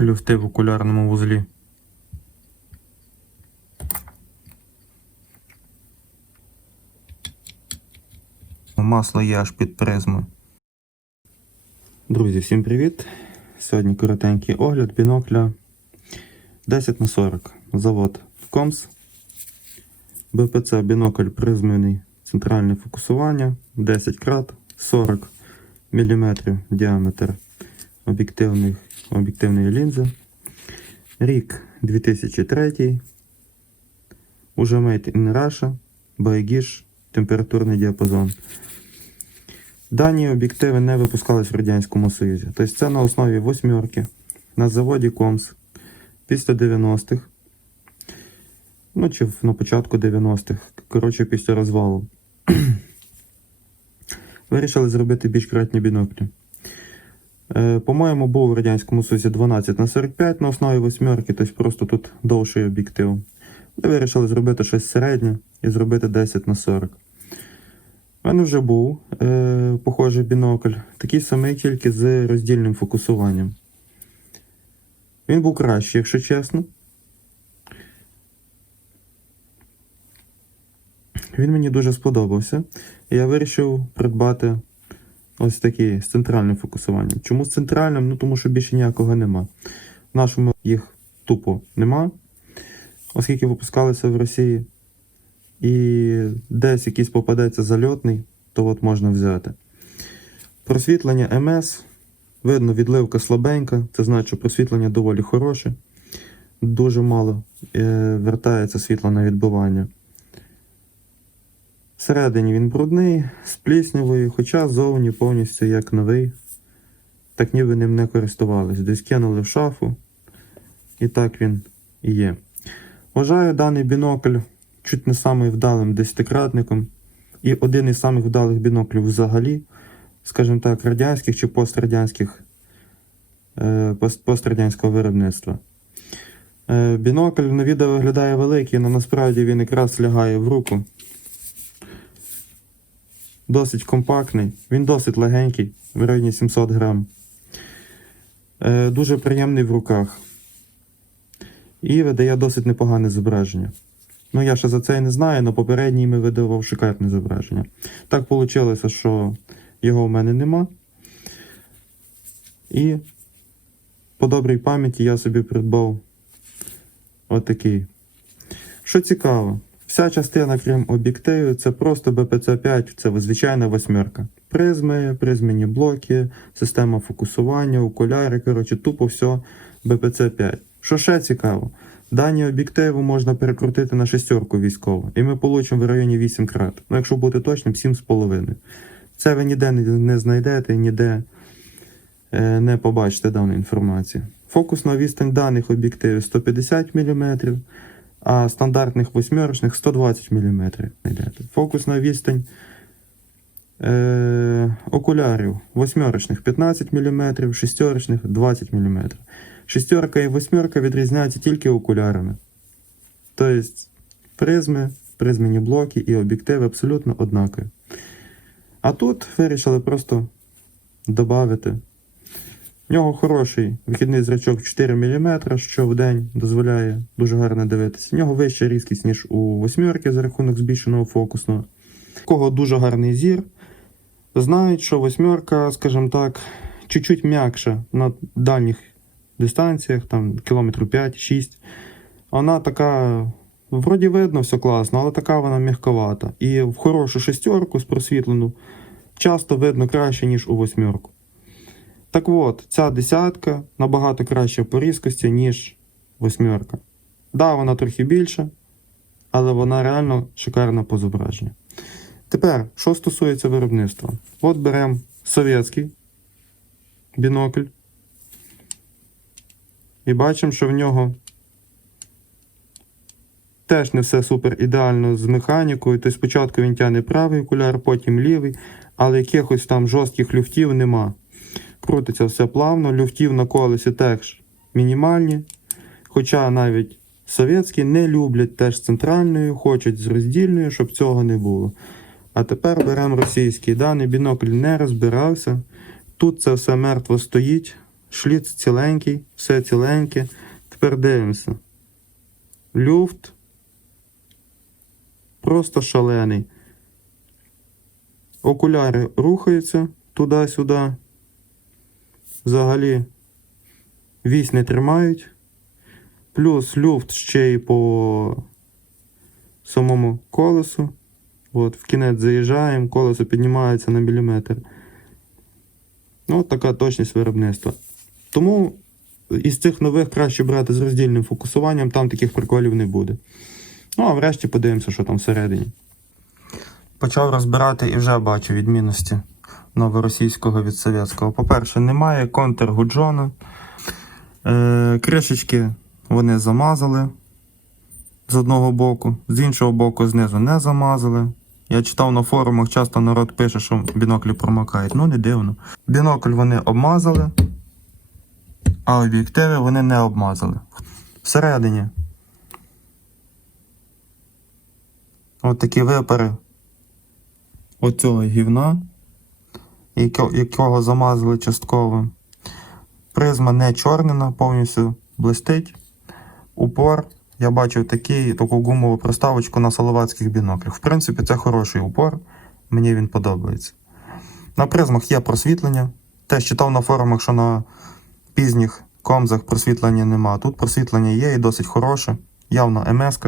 люфти в окулярному вузлі. Масло є аж під призмою. Друзі, всім привіт! Сьогодні коротенький огляд бінокля 10 на 40 Завод Комс. БПЦ бінокль призмений центральне фокусування 10 крат 40 мм діаметр об'єктивних, об'єктивної лінзи. Рік 2003. Уже made in Russia. Байгіж, температурний діапазон. Дані об'єктиви не випускались в Радянському Союзі. Тобто це на основі восьмерки на заводі Комс після 90-х. Ну, чи на початку 90-х. Коротше, після розвалу. Вирішили зробити більш кратні біноклі. Е, По-моєму, був в Радянському Союзі 12 на 45 на основі восьмерки, тобто просто тут довший об'єктив. Ми вирішили зробити щось середнє і зробити 10 на 40. У мене вже був е, похожий бінокль, такий самий, тільки з роздільним фокусуванням. Він був кращий, якщо чесно. Він мені дуже сподобався. І я вирішив придбати ось такий з центральним фокусуванням. Чому з центральним? Ну тому що більше ніякого нема. В нашому їх тупо нема, оскільки випускалися в Росії. І десь якийсь попадеться зальотний, то от можна взяти. Просвітлення МС. Видно, відливка слабенька, це значить, що просвітлення доволі хороше. Дуже мало е, вертається світло на відбивання. Всередині він брудний, з пліснявою, хоча зовні повністю як новий. Так ніби ним не користувались. Десь кинули в шафу. І так він і є. Вважаю даний бінокль чуть не самим вдалим десятикратником. І один із самих вдалих біноклів взагалі, скажімо так, радянських чи пострадянських е, пост- пострадянського виробництва. Е, Бінокль на відео виглядає великий, але насправді він якраз лягає в руку. Досить компактний, він досить легенький, в районі 700 грам. Е, Дуже приємний в руках. І видає досить непогане зображення. Ну, я ще за це і не знаю, але попередній ми видавав шикарне зображення. Так вийшло, що його в мене нема. І по добрій пам'яті я собі придбав отакий. Що цікаво, вся частина, крім об'єктивів, це просто BPC5, це звичайна восьмерка. Призми, призмені блоки, система фокусування, окуляри, коротше, тупо все BPC5. Що ще цікаво? Дані об'єктиви можна перекрутити на шестерку військову, і ми получимо в районі 8 крат. Ну, якщо бути точним, 7,5. Це ви ніде не, знайдете, ніде е, не побачите даної інформації. Фокусна відстань даних об'єктивів 150 мм, а стандартних восьмерочних 120 мм. Фокусна відстань е, окулярів восьмерочних 15 мм, шестерочних 20 мм. Шестерка і восьмерка відрізняються тільки окулярами. Тобто призми, призмені блоки і об'єктиви абсолютно однакові. А тут вирішили просто додати. В нього хороший вихідний зрачок 4 мм, що в день дозволяє дуже гарно дивитися. В нього вища різкість, ніж у восьмерки за рахунок збільшеного фокусного. У кого дуже гарний зір, знають, що восьмерка, скажімо так, чуть-чуть м'якша на дальніх дистанціях, там кілометрів 5-6. Вона така, вроді видно, все класно, але така вона м'яковата. І в хорошу шестерку з просвітлену часто видно краще, ніж у восьмерку. Так от, ця десятка набагато краща по різкості, ніж восьмерка. Да, вона трохи більша, але вона реально шикарна по зображенню. Тепер, що стосується виробництва. От беремо совєтський бінокль. І бачимо, що в нього теж не все супер ідеально з механікою. Тобто спочатку він тягне правий окуляр, потім лівий, але якихось там жорстких люфтів нема. Крутиться все плавно, люфтів на колесі теж мінімальні. Хоча навіть совєтські не люблять теж центральною, хочуть з роздільною, щоб цього не було. А тепер беремо російський. Даний бінокль не розбирався. Тут це все мертво стоїть. шліц ціленький, все ціленьке. Тепер дивимося. Люфт. Просто шалений. Окуляри рухаються туди-сюди. Взагалі вісь не тримають. Плюс люфт ще й по самому колесу. От, в кінець заїжджаємо, колесо піднімається на міліметр. Ну, от така точність виробництва. Тому із цих нових краще брати з роздільним фокусуванням, там таких приколів не буде. Ну, а врешті подивимося, що там всередині. Почав розбирати і вже бачу відмінності новоросійського від совєтського. По-перше, немає контргуджона. Е, кришечки вони замазали з одного боку, з іншого боку, знизу не замазали. Я читав на форумах, часто народ пише, що біноклі промокають. Ну, не дивно. Бінокль вони обмазали, а об'єктиви вони не обмазали. Всередині. От такі випари оцього гівна, якого замазали частково. Призма не чорнена, повністю блистить. Упор. Я бачив такий, таку гумову проставочку на салаватських біноклях. В принципі, це хороший упор. Мені він подобається. На призмах є просвітлення. Теж читав на форумах, що на пізніх комзах просвітлення нема. Тут просвітлення є і досить хороше. Явно МС.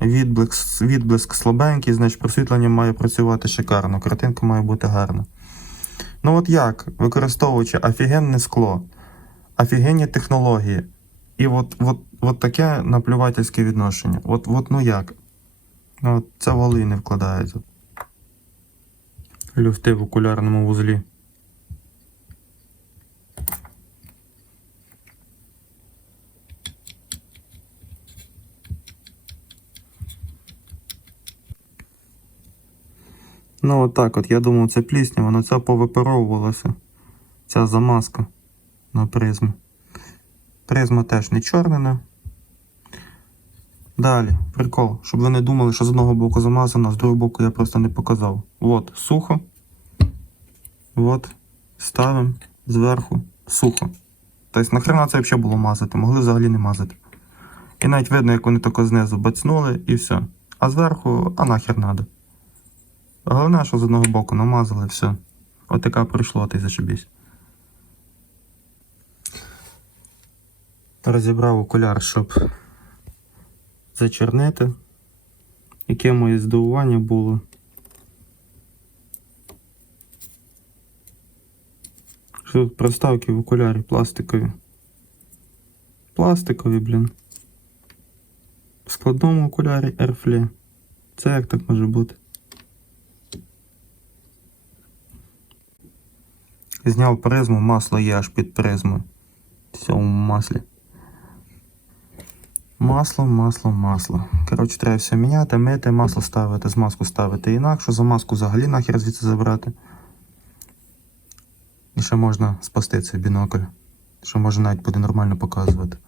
Відблиск, відблиск слабенький, значить просвітлення має працювати шикарно. Картинка має бути гарна. Ну от як, використовуючи офігенне скло, офігенні технології, і от, от, от таке наплювательське відношення. От, от ну як? Ну, От це воли не вкладається. Люфти в окулярному вузлі. Ну, от так от, я думав, це плісня, воно це повипаровувалося. Ця замазка на призму. Призма теж не чорнена. Далі, прикол, щоб ви не думали, що з одного боку замазано, а з другого боку я просто не показав. От, сухо. От, ставимо зверху сухо. Тобто нахрена це взагалі було мазати, могли взагалі не мазати. І навіть видно, як вони тако знизу бацнули і все. А зверху, а нахер надо. Головне, що з одного боку намазали, все. От така прийшло, ти зашибісь. Розібрав окуляр, щоб зачернити. Яке моє здивування було. Що тут проставки в окулярі пластикові. Пластикові, блін. В складному окулярі Airflare. Це як так може бути? Зняв призму, масло є аж під призмою. Все у маслі. Масло, масло, масло. Коротше, треба все міняти, мити, масло ставити, змазку ставити інакше, замазку взагалі нахер звідси забрати. І ще можна спасти цей бінокль. Що може навіть буде нормально показувати.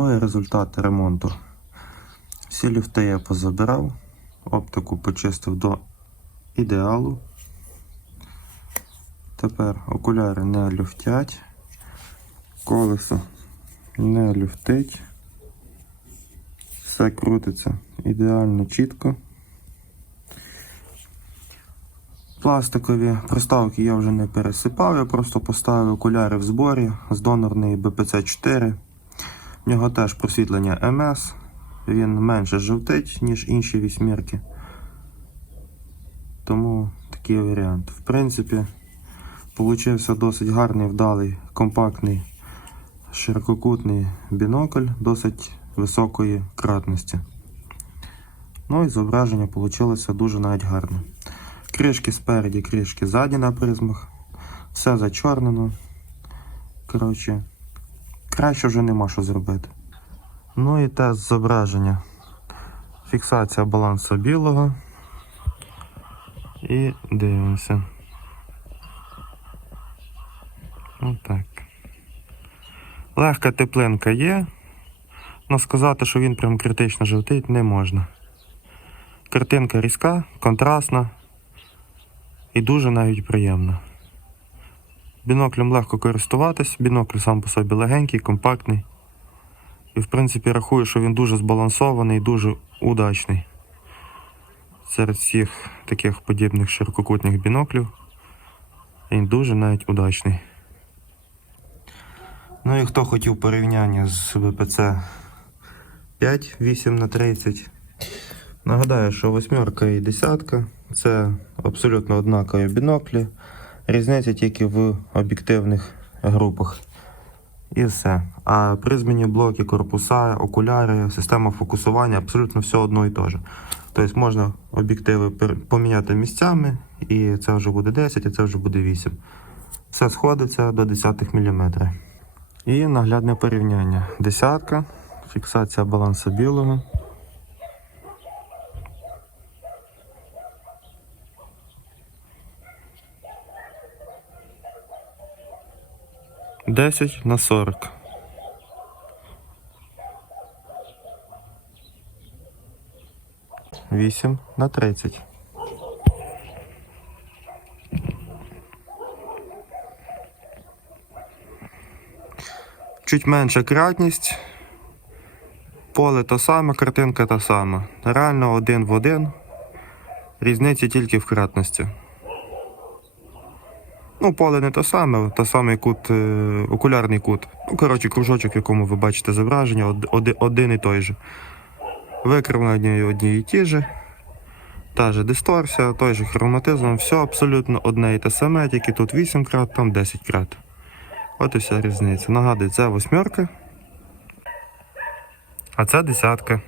Ну і результати ремонту. Всі люфти я позабирав, оптику почистив до ідеалу. Тепер окуляри не люфтять, колесо не люфтить. Все крутиться ідеально чітко. Пластикові проставки я вже не пересипав, я просто поставив окуляри в зборі з донорної BPC4. В нього теж просвітлення МС. Він менше жовтить, ніж інші вісьмірки. Тому такий варіант. В принципі, получився досить гарний, вдалий, компактний, ширококутний бінокль досить високої кратності. Ну і зображення вийшло дуже навіть гарне. Кришки спереді, кришки ззаді на призмах. Все зачорнено. Коротше, краще вже нема що зробити. Ну і тест зображення. Фіксація балансу білого. І дивимося. Отак. Легка теплинка є. але сказати, що він прям критично жовтить, не можна. Картинка різка, контрастна і дуже навіть приємна. Біноклем легко користуватись, бінокль сам по собі легенький, компактний. І в принципі рахую, що він дуже збалансований і дуже удачний. Серед всіх таких подібних ширококутних біноклів. Він дуже навіть удачний. Ну і хто хотів порівняння з ВПЦ 5 8 на 30 Нагадаю, що восьмерка і десятка це абсолютно однакові біноклі. Різниця тільки в об'єктивних групах. І все. А призмені блоки, корпуса, окуляри, система фокусування абсолютно все одно і те ж. Тобто можна об'єктиви поміняти місцями, і це вже буде 10, і це вже буде 8. Все сходиться до десятих мм. І наглядне порівняння. Десятка, фіксація балансу білого. 10 на 40. Вісім на 30. Чуть менша кратність. Поле та саме, картинка та сама. Реально один в один. Різниця тільки в кратності. Ну, поле не те саме, та самий кут, е, окулярний кут. Ну, коротше, кружочок, в якому ви бачите зображення, од, оди- один і той же. Викривлені одні і ті же. Та же дисторсія, той же хроматизм, все абсолютно одне і те саме, тільки тут 8 крат, там 10 крат. От і вся різниця. Нагадую, це восьмерка, а це десятка.